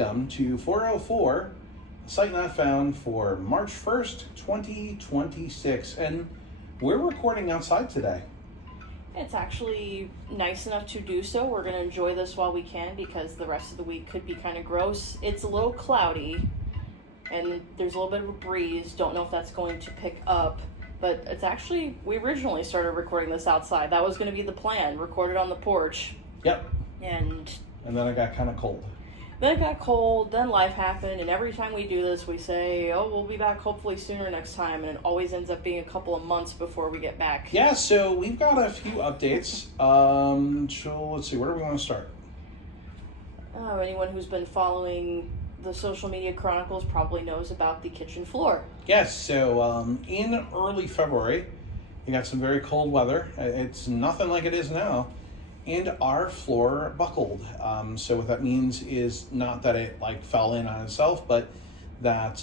welcome to 404, Site Not Found for March 1st, 2026. And we're recording outside today. It's actually nice enough to do so. We're going to enjoy this while we can because the rest of the week could be kind of gross. It's a little cloudy and there's a little bit of a breeze. Don't know if that's going to pick up, but it's actually, we originally started recording this outside. That was going to be the plan, recorded on the porch. Yep. And then it got kind of cold. Then it got cold, then life happened, and every time we do this, we say, oh, we'll be back hopefully sooner next time, and it always ends up being a couple of months before we get back. Yeah, so we've got a few updates. So let's see, where do we want to start? Anyone who's been following the social media chronicles probably knows about the kitchen floor. Yes, so in early February, you got some very cold weather. It's nothing like it is now. And our floor buckled. So what that means is not that it fell in on itself, but that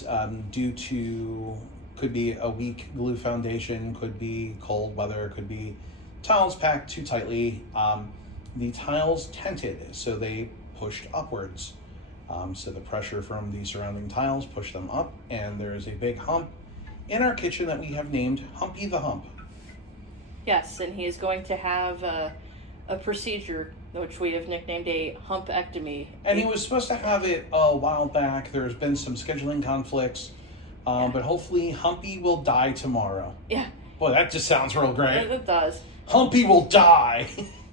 due to, could be a weak glue foundation, could be cold weather, could be tiles packed too tightly. The tiles tented, so they pushed upwards. So the pressure from the surrounding tiles pushed them up, and there is a big hump in our kitchen that we have named Humpy the Hump. Yes, and he is going to have a procedure which we have nicknamed a humpectomy. And he was supposed to have it a while back. There's been some scheduling conflicts, but hopefully Humpy will die tomorrow. Yeah. Boy, that just sounds real great. It does. Humpy will die.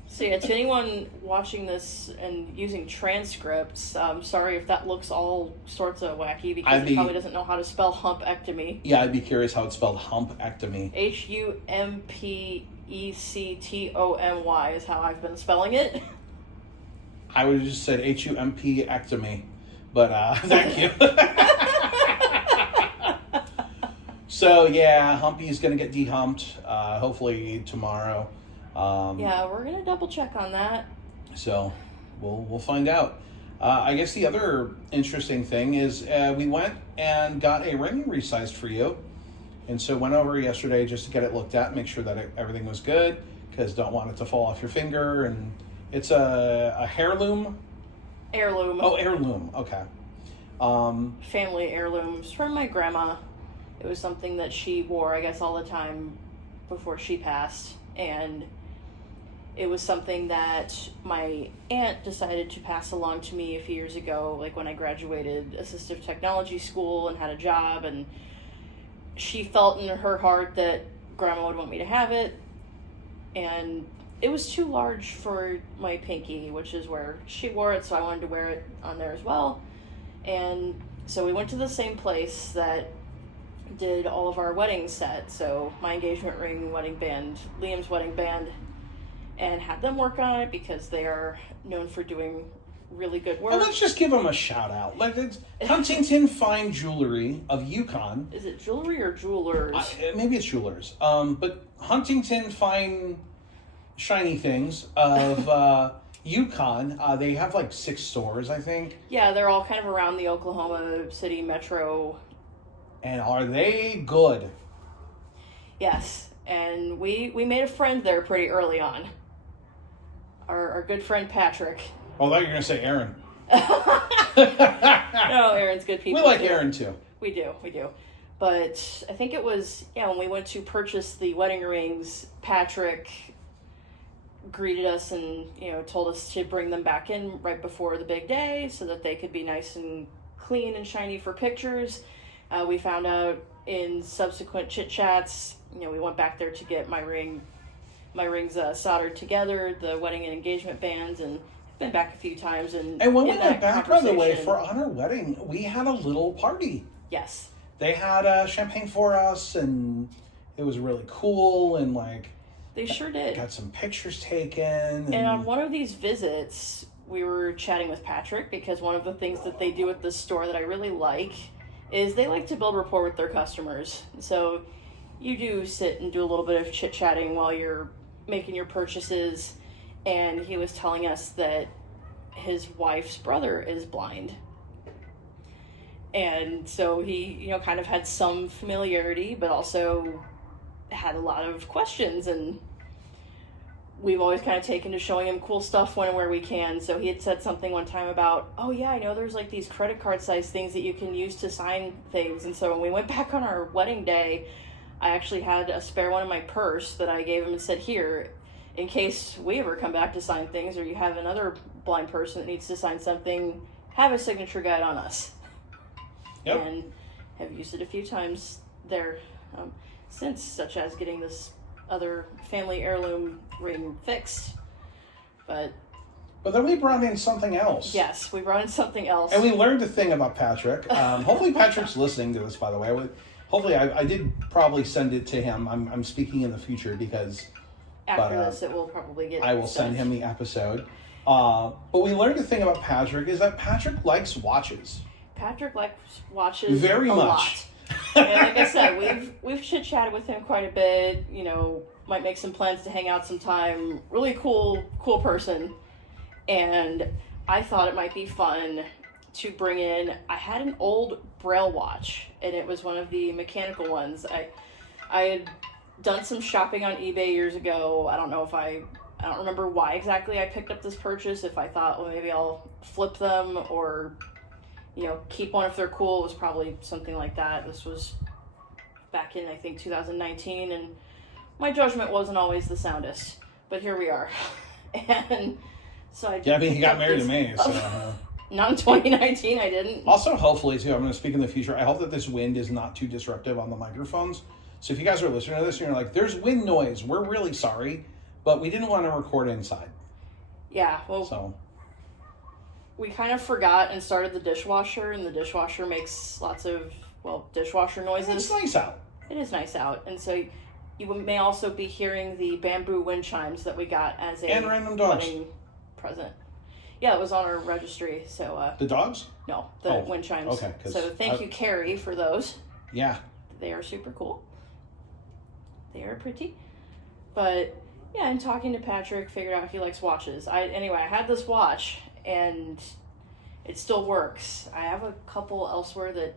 So yeah, to anyone watching this and using transcripts, sorry if that looks all sorts of wacky because he probably doesn't know how to spell humpectomy. Yeah, I'd be curious how it's spelled, humpectomy. HUMPECTOMY is how I've been spelling it. I would have just said HUMP ectomy, but thank you. So yeah, Humpy's gonna get dehumped, hopefully tomorrow. Yeah, we're gonna double check on that. So we'll find out. I guess the other interesting thing is we went and got a ring resized for you. And so went over yesterday just to get it looked at, make sure that everything was good, because don't want it to fall off your finger. And it's a heirloom? Heirloom. Oh, heirloom. Okay. Family heirlooms from my grandma. It was something that she wore, I guess, all the time before she passed. And it was something that my aunt decided to pass along to me a few years ago, like when I graduated assistive technology school and had a job, and she felt in her heart that grandma would want me to have it, and it was too large for my pinky, which is where she wore it, so I wanted to wear it on there as well. And so we went to the same place that did all of our wedding set, so my engagement ring, wedding band, Liam's wedding band, and had them work on it because they are known for doing really good work. And let's just give them a shout out. It's Huntington Fine Jewelry of Yukon. Is it jewelry or jewelers? Maybe it's jewelers. But Huntington Fine Shiny Things of Yukon. They have 6 stores, I think. Yeah, they're all kind of around the Oklahoma City metro. And are they good? Yes, and we made a friend there pretty early on. Our good friend Patrick. Oh, I thought you were going to say Aaron. No, Aaron's good people. We like Aaron too. We do. But I think it was, when we went to purchase the wedding rings, Patrick greeted us and, told us to bring them back in right before the big day so that they could be nice and clean and shiny for pictures. We found out in subsequent chit-chats, we went back there to get my rings soldered together, the wedding and engagement bands, and been back a few times. And when we went back, by the way, on our wedding, we had a little party. Yes. They had champagne for us, and it was really cool, and they sure did. Got some pictures taken. And on one of these visits, we were chatting with Patrick, because one of the things that they do at this store that I really like is they like to build rapport with their customers. So you do sit and do a little bit of chit-chatting while you're making your purchases, and he was telling us that his wife's brother is blind. And so he, kind of had some familiarity, but also had a lot of questions. And we've always kind of taken to showing him cool stuff when and where we can. So he had said something one time about, oh yeah, I know there's like these credit card size things that you can use to sign things. And so when we went back on our wedding day, I actually had a spare one in my purse that I gave him and said, here, in case we ever come back to sign things, or you have another blind person that needs to sign something, have a signature guide on us. Yep. And have used it a few times there since, such as getting this other family heirloom ring fixed. But then we brought in something else. yes, we brought in something else. And we learned a thing about Patrick. Hopefully Patrick's listening to this, by the way. Hopefully I did probably send it to him. I'm speaking in the future because... After this, it will probably get... I will send him the episode. But we learned a thing about Patrick is that Patrick likes watches. Patrick likes watches very a much. lot. And like I said, we've chit-chatted with him quite a bit. You know, might make some plans to hang out sometime. Really cool person. And I thought it might be fun to bring in... I had an old Braille watch, and it was one of the mechanical ones. I had done some shopping on eBay years ago. I don't know if I don't remember why exactly I picked up this purchase. If I thought, well, maybe I'll flip them or... keep one if they're cool. It was probably something like that. This was back in, I think, 2019, and my judgment wasn't always the soundest. But here we are. And so I... Yeah, I mean, he got married to me, so... Not in 2019, I didn't. Also, hopefully, too, I'm going to speak in the future, I hope that this wind is not too disruptive on the microphones. So if you guys are listening to this and you're like, there's wind noise, we're really sorry, but we didn't want to record inside. Yeah, well... So... We kind of forgot and started the dishwasher, and the dishwasher makes lots of, dishwasher noises. It's nice out. It is nice out. And so you may also be hearing the bamboo wind chimes that we got as a and random dogs. wedding present. Yeah, it was on our registry. So the dogs? No, the wind chimes. Okay. So thank you, Carrie, for those. Yeah. They are super cool. They are pretty. But yeah, and talking to Patrick, figured out he likes watches. I had this watch, and it still works. I have a couple elsewhere that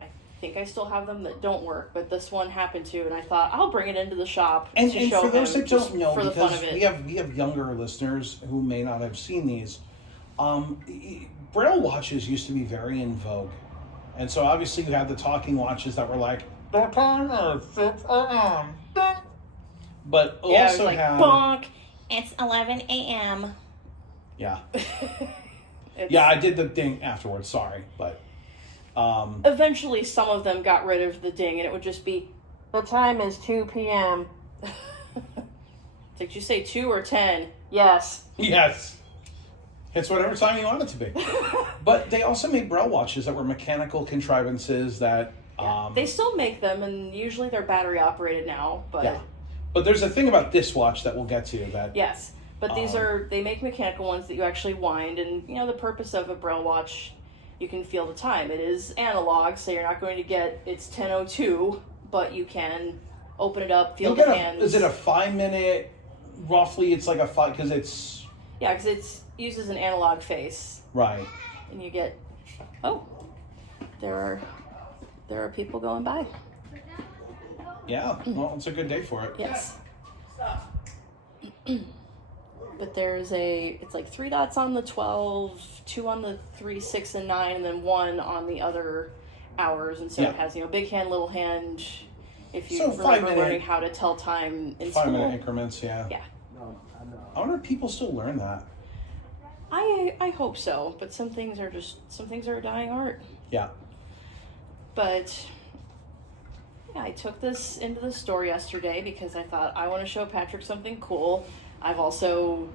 I think I still have them that don't work, but this one happened to, and I thought I'll bring it into the shop to show for those him that don't know, for the fun because of it. we have younger listeners who may not have seen these. Braille watches used to be very in vogue, and so obviously you had the talking watches that were like, the time is 6 a.m. But also like, had bonk, it's 11 a.m. Yeah. Yeah, I did the ding afterwards, sorry, but eventually some of them got rid of the ding, and it would just be, the time is 2 p.m. Did you say 2 or 10? Yes. Yes. It's whatever time you want it to be. But they also made Braille watches that were mechanical contrivances that... they still make them, and usually they're battery operated now, but... Yeah. But there's a thing about this watch that we'll get to that... Yes. But these they make mechanical ones that you actually wind, and, the purpose of a Braille watch, you can feel the time. It is analog, so you're not going to get, it's 10:02, but you can open it up, feel the hands. Is it a 5-minute, roughly, it's like a 5, because it's... Yeah, because it uses an analog face. Right. And you get, there are people going by. Yeah, well, it's a good day for it. Yes. But it's like 3 dots on the 12, 2 on the 3, 6, and 9, and then 1 on the other hours. And so it has, big hand, little hand. If you remember learning how to tell time in school. 5-minute increments, yeah. Yeah. I wonder if people still learn that. I hope so, but some things are a dying art. Yeah. But yeah, I took this into the store yesterday because I thought I want to show Patrick something cool. I've also,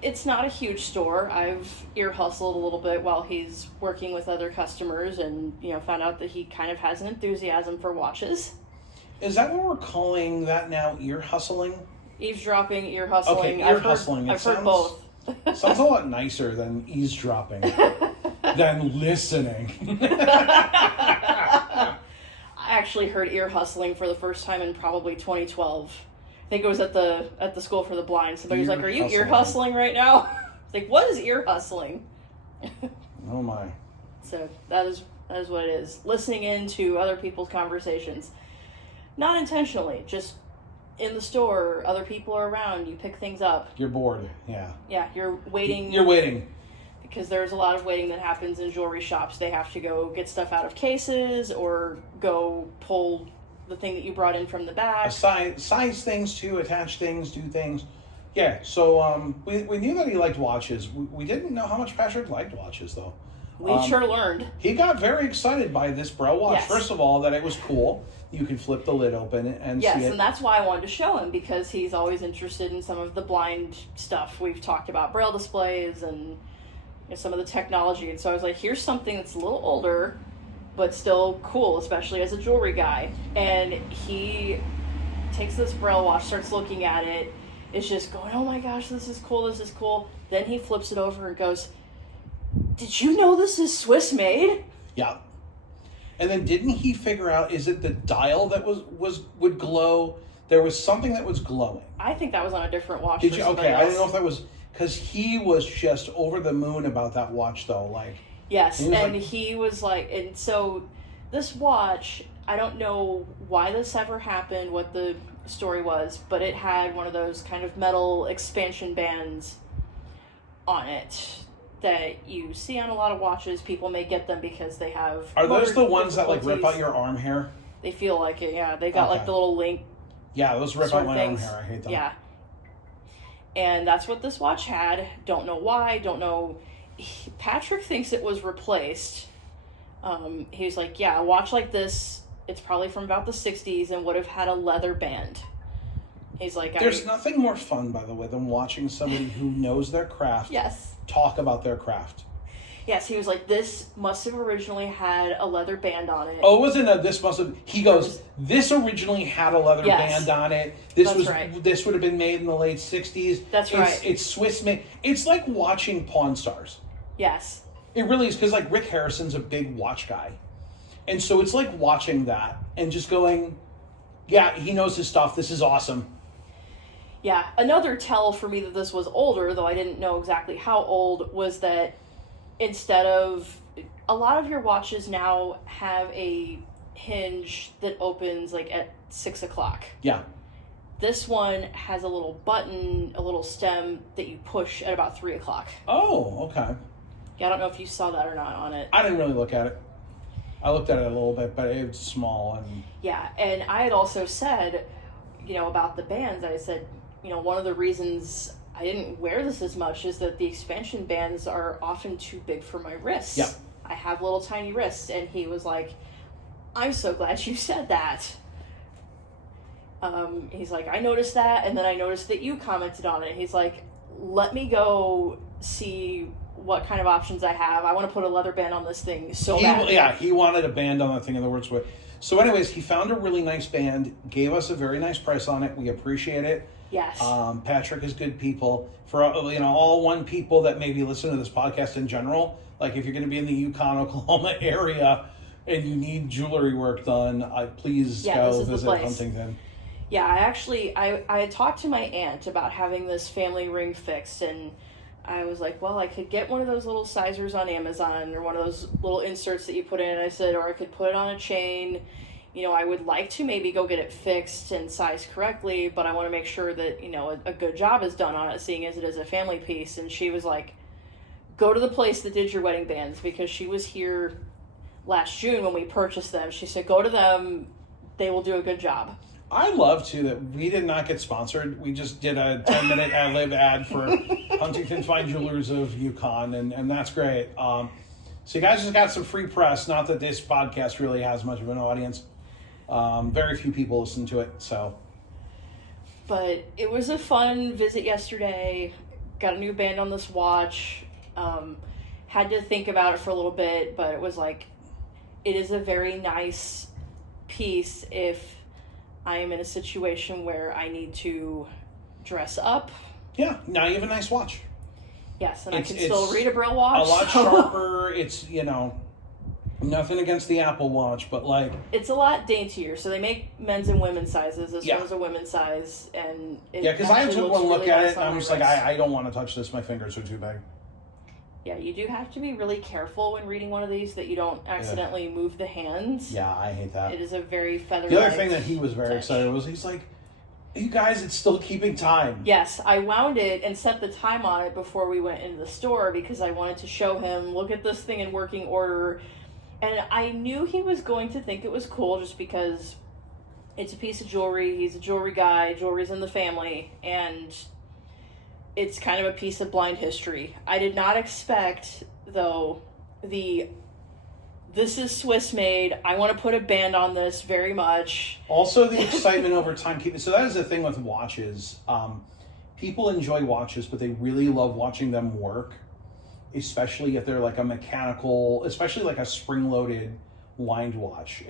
it's not a huge store. I've ear hustled a little bit while he's working with other customers, and found out that he kind of has an enthusiasm for watches. Is that what we're calling that now? Ear hustling? Eavesdropping, ear hustling. Okay, ear hustling. I've heard both. Sounds a lot nicer than eavesdropping, than listening. I actually heard ear hustling for the first time in probably 2012. I think it was at the school for the blind. Somebody was like, "Are you ear hustling right now?" It's like, what is ear hustling? Oh my! So that is what it is. Listening into other people's conversations, not intentionally, just in the store, other people are around, you pick things up. You're bored, yeah. Yeah, you're waiting. You're waiting. Because there's a lot of waiting that happens in jewelry shops. They have to go get stuff out of cases or go pull the thing that you brought in from the back. Size things too, attach things, do things. Yeah, so we knew that he liked watches. We didn't know how much Patrick liked watches, though. We sure learned. He got very excited by this Braille watch. Yes. First of all, that it was cool. You could flip the lid open and see it. Yes, and that's why I wanted to show him, because he's always interested in some of the blind stuff. We've talked about Braille displays and some of the technology. And so I was like, here's something that's a little older, but still cool, especially as a jewelry guy. And he takes this Braille watch, starts looking at it, is just going, oh my gosh, this is cool, this is cool. Then he flips it over and goes, did you know this is Swiss made? Yeah. And then didn't he figure out, is it the dial that would glow? There was something that was glowing. I think that was on a different watch. Did you? Okay, I don't know if that was, because he was just over the moon about that watch, though. Like, yes, and he was like, and so this watch, I don't know why this ever happened, what the story was, but it had one of those kind of metal expansion bands on it that you see on a lot of watches. People may get them because they have... Are those the ones that like rip out your arm hair? They feel like it, yeah. They got like the little link. Yeah, those rip out my arm hair. I hate them. Yeah. And that's what this watch had. Don't know why. Don't know. Patrick thinks it was replaced. He was like, yeah, a watch like this, it's probably from about the 60s and would have had a leather band. He's like... There's nothing more fun, by the way, than watching somebody who knows their craft talk about their craft. Yes, he was like, this must have originally had a leather band on it. Oh, it wasn't a this must have... He goes, this originally had a leather band on it. This would have been made in the late 60s. That's right. It's Swiss made. It's like watching Pawn Stars. Yes. It really is, because like Rick Harrison's a big watch guy. And so it's like watching that and just going, yeah, he knows his stuff. This is awesome. Yeah. Another tell for me that this was older, though I didn't know exactly how old, was that instead of... A lot of your watches now have a hinge that opens like at 6 o'clock. Yeah. This one has a little button, a little stem that you push at about 3 o'clock. Oh, okay. Yeah, I don't know if you saw that or not on it. I didn't really look at it. I looked at it a little bit, but it's small. And yeah, and I had also said, about the bands, I said, one of the reasons I didn't wear this as much is that the expansion bands are often too big for my wrists. Yeah. I have little tiny wrists, and he was like, I'm so glad you said that. He's like, I noticed that, and then I noticed that you commented on it. He's like, let me go see what kind of options I have. I want to put a leather band on this thing so bad. Yeah, he wanted a band on that thing, in the words with. So anyways, he found a really nice band, gave us a very nice price on it. We appreciate it. Yes. Patrick is good people. For all one people that maybe listen to this podcast in general, like if you're going to be in the Yukon, Oklahoma area and you need jewelry work done, please go visit Huntington. Yeah, I had talked to my aunt about having this family ring fixed, and I was like, well, I could get one of those little sizers on Amazon or one of those little inserts that you put in. I said, or I could put it on a chain. I would like to maybe go get it fixed and sized correctly, but I want to make sure that, a good job is done on it, seeing as it is a family piece. And she was like, go to the place that did your wedding bands, because she was here last June when we purchased them. She said, go to them. They will do a good job. I love, too, that we did not get sponsored. We just did a 10-minute ad-lib ad for Huntington Fine Jewelers of Yukon, and that's great. So you guys just got some free press. Not that this podcast really has much of an audience. Very few people listen to it, so. But it was a fun visit yesterday. Got a new band on this watch. Had to think about it for a little bit, but it was like, it is a very nice piece if I am in a situation where I need to dress up. Yeah, now you have a nice watch. Yes, and I can still read a Braille watch. A lot sharper. It's, nothing against the Apple Watch, but like... It's a lot daintier. So they make men's and women's sizes. This one's a women's size, and because I took one look at it, and I'm just like, I don't want to touch this. My fingers are too big. Yeah, you do have to be really careful when reading one of these that you don't accidentally move the hands. Yeah, I hate that. It is a very feathery. The other thing that he was very excited was, he's like, You guys, it's still keeping time. Yes, I wound it and set the time on it before we went into the store because I wanted to show him, look at this thing in working order. And I knew he was going to think it was cool just because it's a piece of jewelry. He's a jewelry guy. Jewelry's in the family. And it's kind of a piece of blind history. I did not expect, though, this is Swiss made. I want to put a band on this very much. Also, the excitement over time. So that is the thing with watches. People enjoy watches, but they really love watching them work, especially if they're like a mechanical, especially like a spring-loaded wind watch.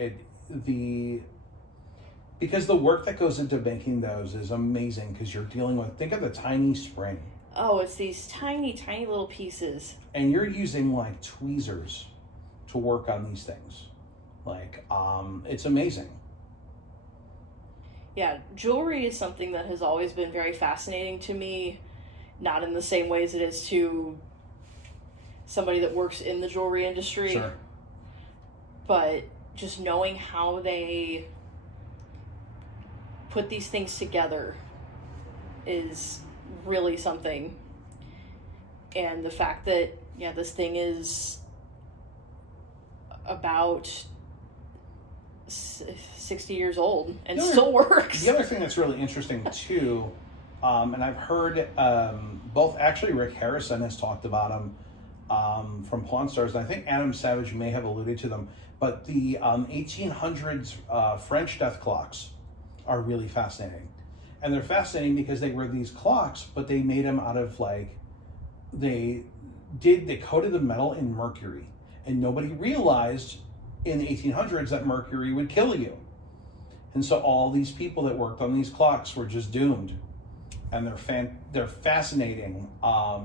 Because the work that goes into making those is amazing because you're dealing with, think of the tiny spring. Oh, it's these tiny, tiny little pieces. And you're using like tweezers to work on these things. Like, it's amazing. Yeah, jewelry is something that has always been very fascinating to me, not in the same ways it is to somebody that works in the jewelry industry. Sure. But just knowing how they put these things together is really something. And the fact that, yeah, this thing is about 60 years old and still works. The other thing that's really interesting too, and I've heard both, actually Rick Harrison has talked about them from Pawn Stars, and I think Adam Savage may have alluded to them, but the 1800s French death clocks are really fascinating. And they're fascinating because they were these clocks, but they made them out of like, they coated the metal in mercury. And nobody realized in the 1800s that mercury would kill you. And so all these people that worked on these clocks were just doomed. And they're fascinating. I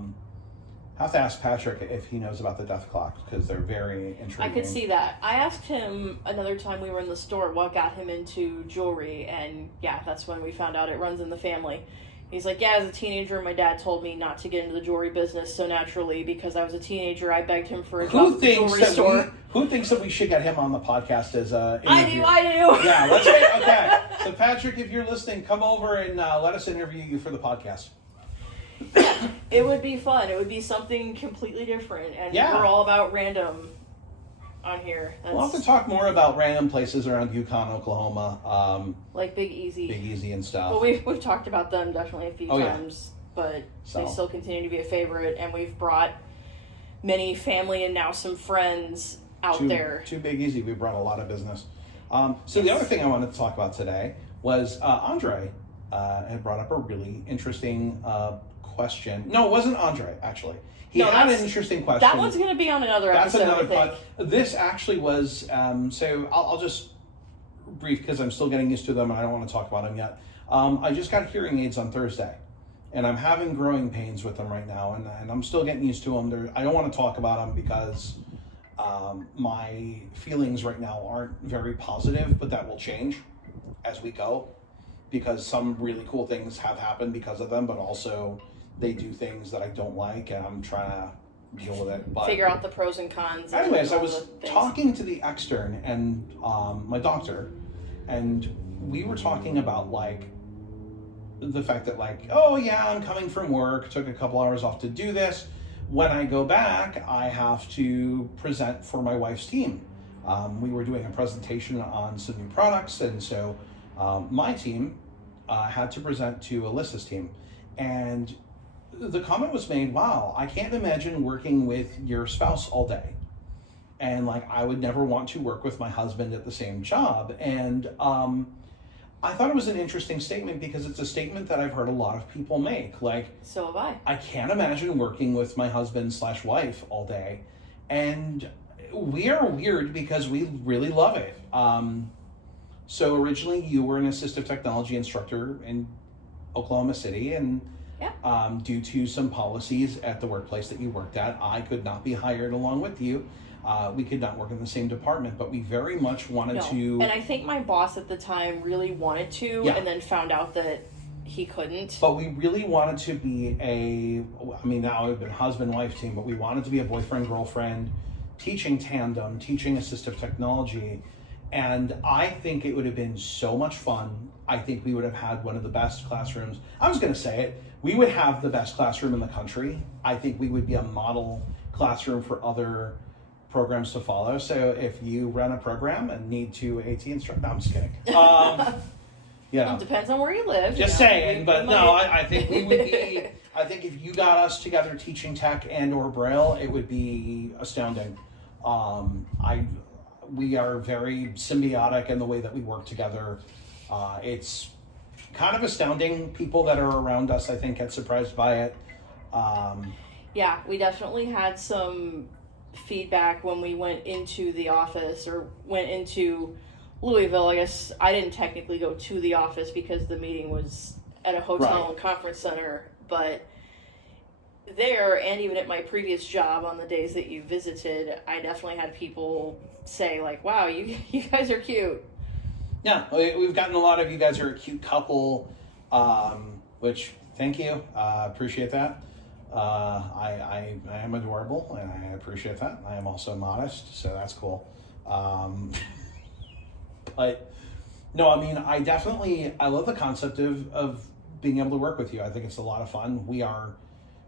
have to ask Patrick if he knows about the death clocks because they're very intriguing. I could see that. I asked him another time we were in the store what got him into jewelry, and yeah, that's when we found out it runs in the family. He's like, yeah, as a teenager, my dad told me not to get into the jewelry business, so naturally, because I was a teenager, I begged him for a job at the jewelry store. Who thinks that we should get him on the podcast as a interview? I do. Yeah, let's get, okay. So Patrick, if you're listening, come over and let us interview you for the podcast. It would be fun. It would be something completely different, and we're all about random on here. We'll have to talk more about random places around Yukon, Oklahoma. Like Big Easy. Big Easy and stuff. Well, we've talked about them definitely a few times, but they still continue to be a favorite, and we've brought many family and now some friends out there. To Big Easy, we brought a lot of business. So the other thing I wanted to talk about today was Andre had brought up a really interesting question. No, it wasn't Andre, actually. He had an interesting question. That one's going to be on another episode, I think. This actually was, so I'll just brief because I'm still getting used to them and I don't want to talk about them yet. I just got hearing aids on Thursday and I'm having growing pains with them right now and I'm still getting used to them. I don't want to talk about them because my feelings right now aren't very positive, but that will change as we go because some really cool things have happened because of them, but also they do things that I don't like, and I'm trying to deal with it. But figure out the pros and cons. Anyways, I was talking to the extern and my doctor, and we were talking about like the fact that like, oh yeah, I'm coming from work, took a couple hours off to do this. When I go back, I have to present for my wife's team. We were doing a presentation on some new products, and so my team had to present to Alyssa's team, and the comment was made, wow, I can't imagine working with your spouse all day. And like, I would never want to work with my husband at the same job. And I thought it was an interesting statement because it's a statement that I've heard a lot of people make. Like, so have I. I can't imagine working with my husband/wife all day. And we are weird because we really love it. So originally you were an assistive technology instructor in Oklahoma City, and due to some policies at the workplace that you worked at, I could not be hired along with you. We could not work in the same department, but we very much wanted to. And I think my boss at the time really wanted to, and then found out that he couldn't. But we really wanted to be now we've been husband-wife team, but we wanted to be a boyfriend-girlfriend, teaching tandem, teaching assistive technology. And I think it would have been so much fun. I think we would have had one of the best classrooms. I was going to say it. We would have the best classroom in the country. I think we would be a model classroom for other programs to follow. So if you run a program and need to AT instruct, no, I'm just kidding. It depends on where you live. Just saying, but no, I think we would be, I think if you got us together teaching tech and or Braille, it would be astounding. We are very symbiotic in the way that we work together. It's kind of astounding. People that are around us, I think, get surprised by it. Yeah, we definitely had some feedback when we went into the office or went into Louisville. I guess I didn't technically go to the office because the meeting was at a hotel and conference center, but there, and even at my previous job on the days that you visited, I definitely had people say like, wow, you guys are cute. Yeah, we've gotten a lot of you guys are a cute couple, which thank you, appreciate that. I am adorable and I appreciate that. I am also modest, so that's cool. But no, I mean, I love the concept of being able to work with you. I think it's a lot of fun. We are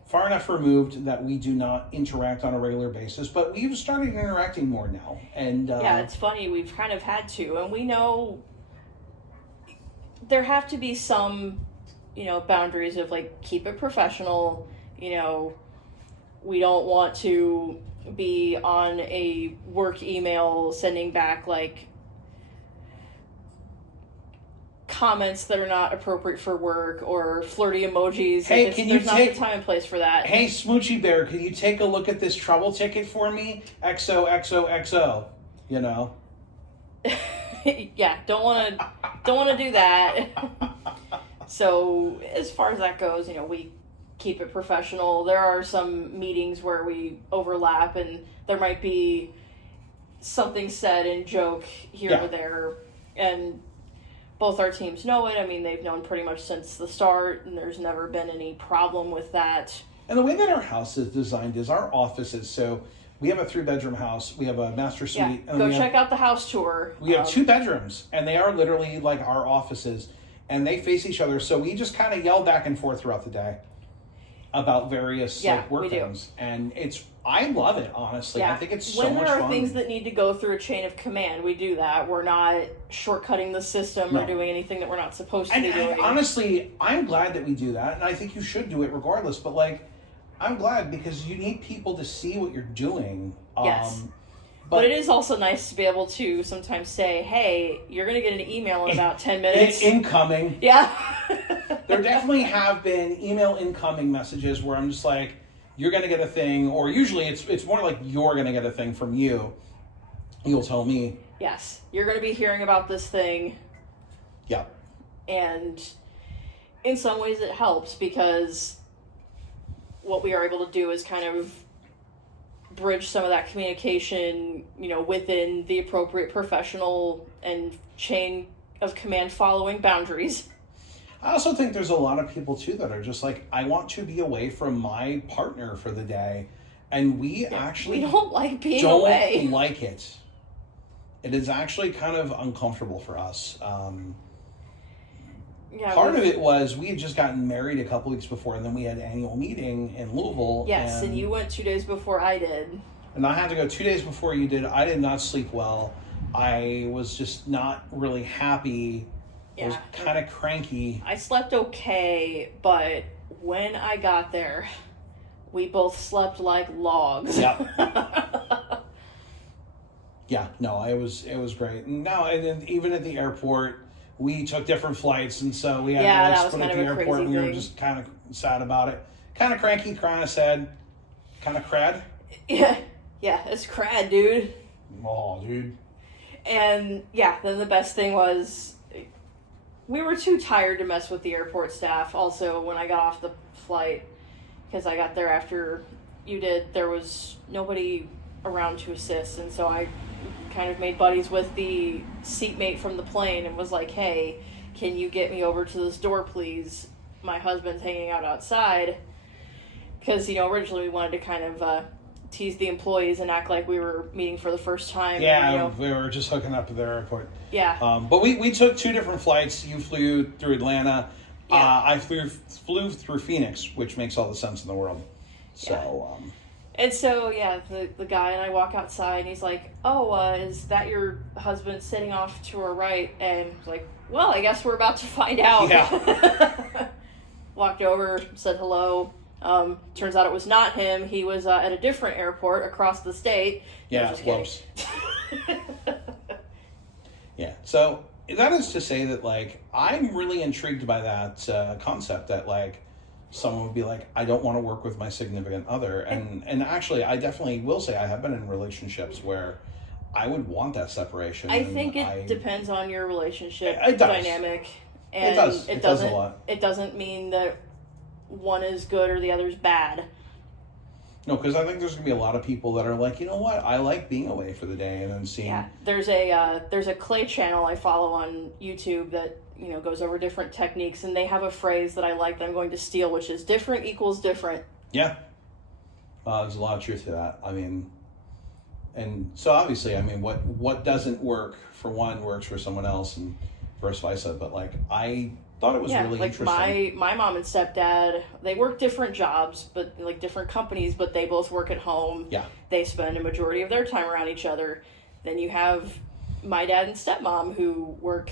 far enough removed that we do not interact on a regular basis, but we've started interacting more now. And yeah, it's funny. We've kind of had to, and we know there have to be some, boundaries of like, keep it professional. We don't want to be on a work email sending back like comments that are not appropriate for work or flirty emojis. Hey, there's not the time and place for that. Hey, Smoochy Bear, can you take a look at this trouble ticket for me? XOXOXO, Yeah, don't want to do that. So as far as that goes, we keep it professional. There are some meetings where we overlap and there might be something said in joke here or there, and both our teams know it. I mean, they've known pretty much since the start, and there's never been any problem with that. And the way that our house is designed is our offices. So we have a 3-bedroom house. We have a master suite. Yeah, go check out the house tour. We have 2 bedrooms, and they are literally like our offices, and they face each other. So we just kind of yell back and forth throughout the day about various work things. And I love it, honestly. Yeah. I think it's so much fun. When there are things that need to go through a chain of command, we do that. We're not shortcutting the system or doing anything that we're not supposed to be doing. And honestly, I'm glad that we do that, and I think you should do it regardless. But I'm glad because you need people to see what you're doing. Yes. But it is also nice to be able to sometimes say, hey, you're going to get an email in about 10 minutes. Incoming. Yeah. There definitely have been email incoming messages where I'm just like, you're going to get a thing, or usually it's more like you're going to get a thing from you. You'll tell me. Yes. You're going to be hearing about this thing. Yeah. And in some ways it helps because what we are able to do is kind of bridge some of that communication, within the appropriate professional and chain of command following boundaries. I also think there's a lot of people too that are just like, I want to be away from my partner for the day, and we don't like being away. Don't like it. It is actually kind of uncomfortable for us. Part of it was we had just gotten married a couple weeks before, and then we had an annual meeting in Louisville. Yes, and you went 2 days before I did. And I had to go 2 days before you did. I did not sleep well. I was just not really happy. I was kind of cranky. I slept okay, but when I got there, we both slept like logs. Yep. Yeah, no, it was great. No, and then even at the airport, we took different flights, and so we had to split at the airport, and we were just kind of sad about it. Kind of cranky, kind of sad, kind of crad. Yeah, it's crad, dude. Oh, dude. And then the best thing was we were too tired to mess with the airport staff. Also, when I got off the flight, because I got there after you did, there was nobody around to assist, and so I kind of made buddies with the seatmate from the plane and was like, hey, can you get me over to this door, please? My husband's hanging out outside. Because, originally we wanted to kind of tease the employees and act like we were meeting for the first time. Yeah, and, we were just hooking up at the airport. Yeah. But we took 2 different flights. You flew through Atlanta. Yeah. I flew through Phoenix, which makes all the sense in the world. So. Yeah. And so, yeah, the guy and I walk outside, and he's like, "Oh, is that your husband sitting off to our right?" And I was like, "Well, I guess we're about to find out." Yeah. Walked over, said hello. Turns out it was not him. He was at a different airport across the state. Yeah, whoops. Yeah, so that is to say that, like, I'm really intrigued by that concept that, like, someone would be like, I don't want to work with my significant other. And actually, I definitely will say I have been in relationships where I would want that separation. I think it depends on your relationship dynamic. And it does. It does a lot. It doesn't mean that one is good or the other's bad. No, because I think there's going to be a lot of people that are like, you know what, I like being away for the day and then seeing... Yeah, there's a clay channel I follow on YouTube that, goes over different techniques, and they have a phrase that I like that I'm going to steal, which is different equals different. Yeah. There's a lot of truth to that. I mean, and so obviously, I mean, what doesn't work for one works for someone else and vice versa, but like, I thought it was really like interesting. My mom and stepdad, they work different jobs, but like different companies, but they both work at home. Yeah. They spend a majority of their time around each other. Then you have my dad and stepmom who work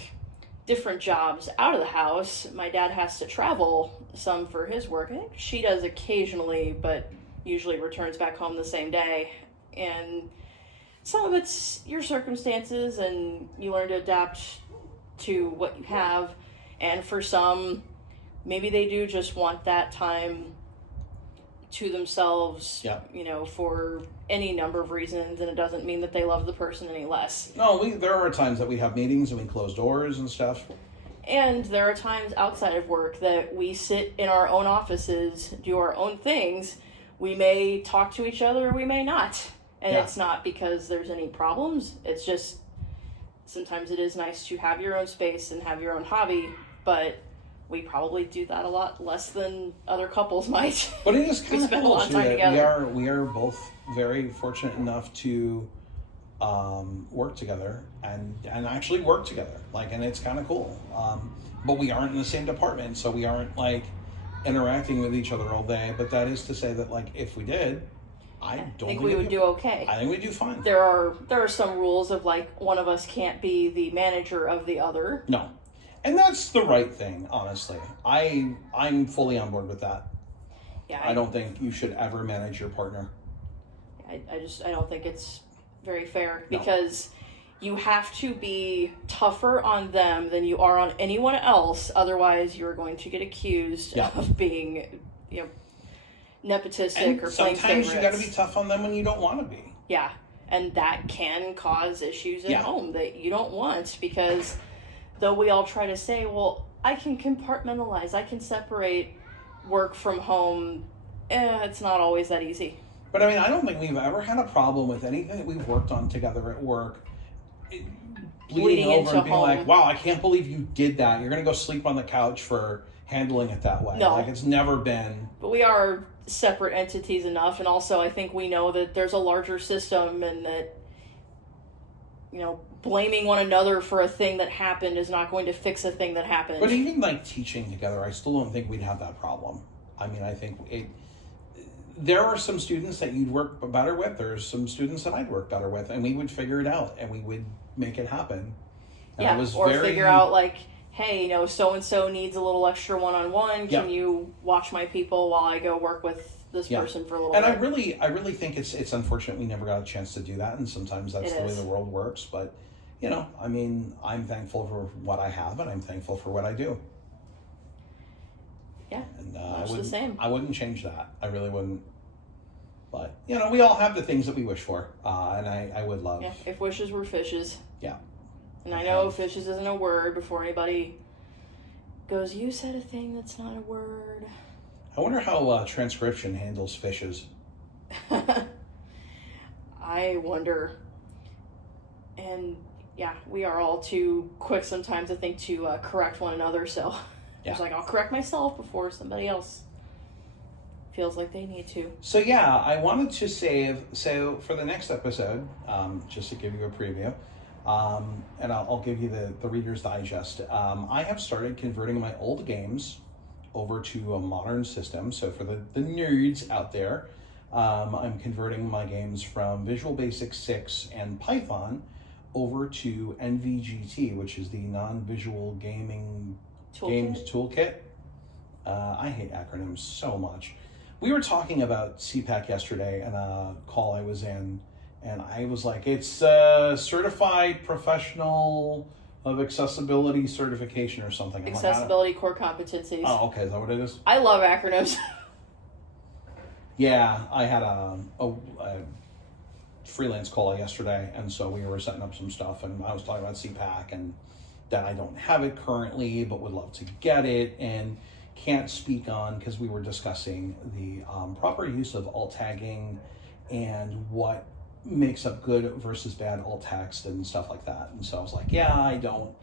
different jobs out of the house. My dad has to travel some for his work. I think she does occasionally, but usually returns back home the same day. And some of it's your circumstances, and you learn to adapt to what you have. And for some, maybe they do just want that time to themselves, for any number of reasons, and it doesn't mean that they love the person any less. No, there are times that we have meetings and we close doors and stuff. And there are times outside of work that we sit in our own offices, do our own things. We may talk to each other, or we may not. And it's not because there's any problems. It's just sometimes it is nice to have your own space and have your own hobby, but we probably do that a lot less than other couples might. But it is kind of spend cool a lot of too time that together. we are both very fortunate enough to work together and actually work together. Like, and it's kind of cool. But we aren't in the same department, so we aren't like interacting with each other all day. But that is to say that, like, if we did, I think we would do okay. I think we'd do fine. There are some rules of, like, one of us can't be the manager of the other. No. And that's the right thing, honestly. I'm fully on board with that. Yeah. I don't think you should ever manage your partner. I don't think it's very fair, because you have to be tougher on them than you are on anyone else. Otherwise, you're going to get accused of being, nepotistic and or playing favorites. Sometimes you got to be tough on them when you don't want to be. Yeah, and that can cause issues at home that you don't want, because though we all try to say, well, I can compartmentalize, I can separate work from home, it's not always that easy. But I mean, I don't think we've ever had a problem with anything that we've worked on together at work bleeding over and being home. Like, wow, I can't believe you did that. You're going to go sleep on the couch for handling it that way. No. Like, it's never been. But we are separate entities enough, and also I think we know that there's a larger system, and that, blaming one another for a thing that happened is not going to fix a thing that happened. But even like teaching together, I still don't think we'd have that problem. I mean, I think there are some students that you'd work better with. There's some students that I'd work better with, and we would figure it out, and we would make it happen. And figure out, like, hey, so-and-so needs a little extra one-on-one. Can you watch my people while I go work with this person for a little bit? And I really think it's unfortunate we never got a chance to do that, and sometimes that's the way the world works. But, I mean, I'm thankful for what I have, and I'm thankful for what I do. Yeah, and much the same. I wouldn't change that. I really wouldn't. But, we all have the things that we wish for, and I would love. Yeah, if wishes were fishes. Yeah. And I know fishes isn't a word, before anybody goes, you said a thing that's not a word. I wonder how transcription handles fishes. I wonder. And yeah, we are all too quick sometimes, I think, to correct one another. So it's like, I'll correct myself before somebody else feels like they need to. So yeah, I wanted to save, so for the next episode, just to give you a preview, and I'll give you the Reader's Digest, I have started converting my old games over to a modern system. So for the nerds out there, I'm converting my games from Visual Basic 6 and Python over to NVGT, which is the Non-Visual Gaming Games Toolkit. I hate acronyms so much. We were talking about CPAC yesterday in a call I was in, and I was like, it's Certified Professional of Accessibility Certification or something. Accessibility Core Competencies. Oh, okay. Is that what it is? I love acronyms. Yeah, I had a freelance call yesterday, and so we were setting up some stuff, and I was talking about CPAC and that I don't have it currently, but would love to get it, and can't speak on because we were discussing the proper use of alt tagging and what makes up good versus bad alt text and stuff like that. And so I was like, yeah, I don't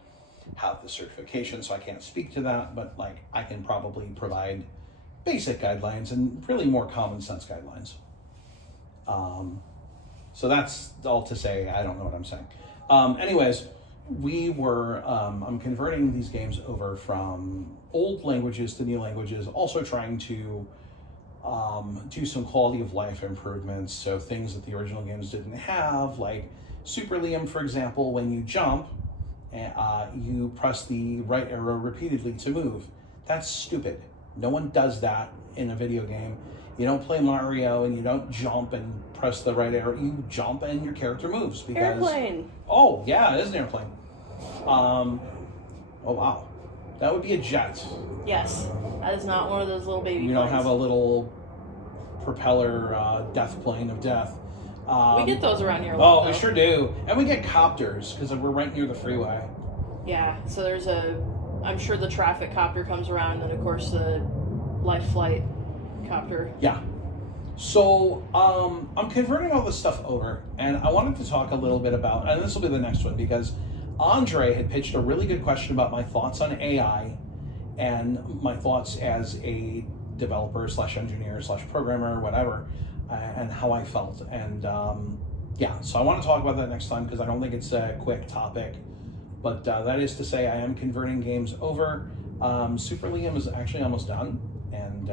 have the certification, so I can't speak to that, but like I can probably provide basic guidelines and really more common sense guidelines. So that's all to say, I don't know what I'm saying. Anyways, I'm converting these games over from old languages to new languages, also trying to do some quality of life improvements. So things that the original games didn't have, like Super Liam, for example, when you jump, you press the right arrow repeatedly to move. That's stupid. No one does that in a video game. You don't play Mario and you don't jump and press the right arrow. You jump and your character moves because... Airplane. Oh, yeah, it is an airplane. Oh, wow. That would be a jet. Yes. That is not one of those little baby planes. You don't have a little propeller death plane of death. We get those around here a lot, we sure do. And we get copters because we're right near the freeway. Yeah, so there's I'm sure the traffic copter comes around, and of course the life flight copter. Yeah. So I'm converting all this stuff over, and I wanted to talk a little bit about, and this will be the next one, because Andre had pitched a really good question about my thoughts on AI and my thoughts as a developer / engineer / programmer, whatever, and how I felt. And so I want to talk about that next time because I don't think it's a quick topic. But that is to say, I am converting games over. Super Liam is actually almost done, and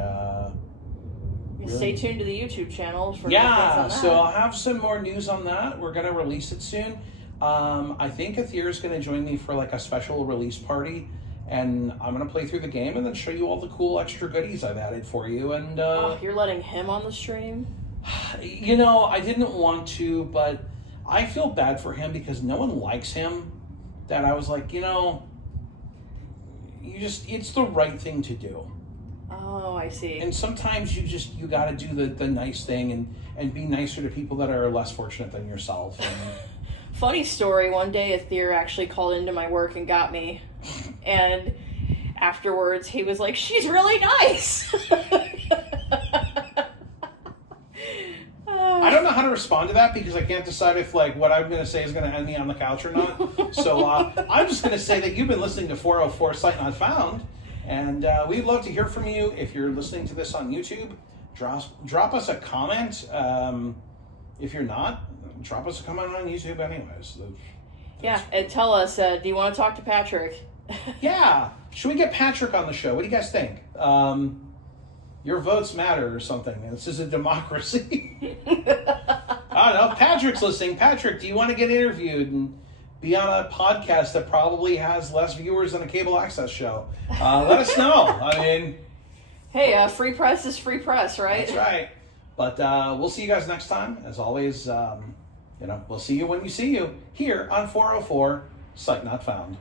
really? Stay tuned to the YouTube channel for updates on that. So I'll have some more news on that. We're going to release it soon. I think Athir is going to join me for like a special release party, and I'm going to play through the game and then show you all the cool extra goodies I've added for you. And you're letting him on the stream? You know, I didn't want to, but I feel bad for him because no one likes him. That I was like, it's the right thing to do. Oh, I see. And sometimes you got to do the nice thing and be nicer to people that are less fortunate than yourself. And, funny story, one day Athir actually called into my work and got me. And afterwards he was like, she's really nice. I don't know how to respond to that because I can't decide if like what I'm going to say is going to end me on the couch or not. So I'm just going to say that you've been listening to 404 Sight Not Found, and we'd love to hear from you. If you're listening to this on YouTube, drop us a comment. If you're not, drop us a comment on YouTube anyways. Yeah, and tell us, do you want to talk to Patrick? Yeah. Should we get Patrick on the show? What do you guys think? Your votes matter or something. This is a democracy. I don't know. Patrick's listening. Patrick, do you want to get interviewed and be on a podcast that probably has less viewers than a cable access show? Let us know. I mean... Hey, free press is free press, right? That's right. But we'll see you guys next time. As always, we'll see you when you see you here on 404 Sight Not Found.